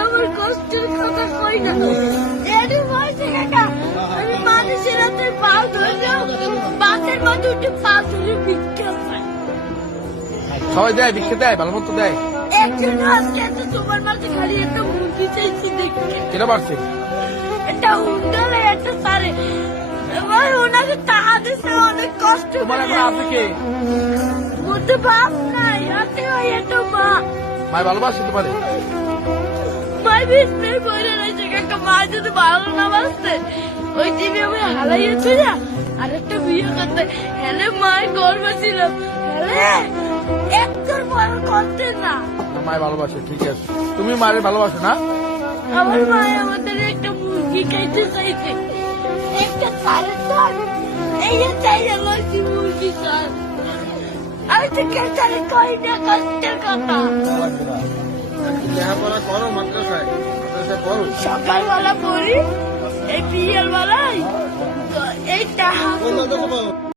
আমার কষ্টের কথা কই না এর বয়সে কাকা আমি মানুষের হাতে পা ধরলেও বাসের মধ্যে উঠে পা ধরে ভিক্ষা পাই। সবাই দেয়, ভিক্ষা দেয়, ভালো মতো দেয়। একজন আজকে এত তোমার মাঝে খালি একটা মুরগি চাইছি দেখতে। কেনা পারছে একটা উন্ডালে একটা সারে এবার ওনাকে টাকা দিতে অনেক কষ্ট তোমার এখন আছে কে? বলতে বাপ নাই হাতে হয় একটা মা। মায় ভালোবাসে তোমারে? মাই বিষ্ণের বইরে রয়েছে কাকা মা যদি ভালো না বাসতে ওই টিভি আমি হালাইয়েছি না আর একটা বিয়ে করতে হেলে মায়ের গর্ব ছিল হেলে একজন বড় করতে না। মায় ভালোবাসে, ঠিক আছে। তুমি মায়ের ভালোবাসো না? আমার মায় আমাদের একটা মুরগি খাইতে চাইছে একটা সাড়ে চার এই যে চাই লাগছি মুরগি চার আমি তো কেচারে কই না কষ্টের কথা। লেখাপড়া করো, মাদ্রাসায় পড়ো। সকালবেলা পড়ি এই বিয়ের বেলায় এই টাকা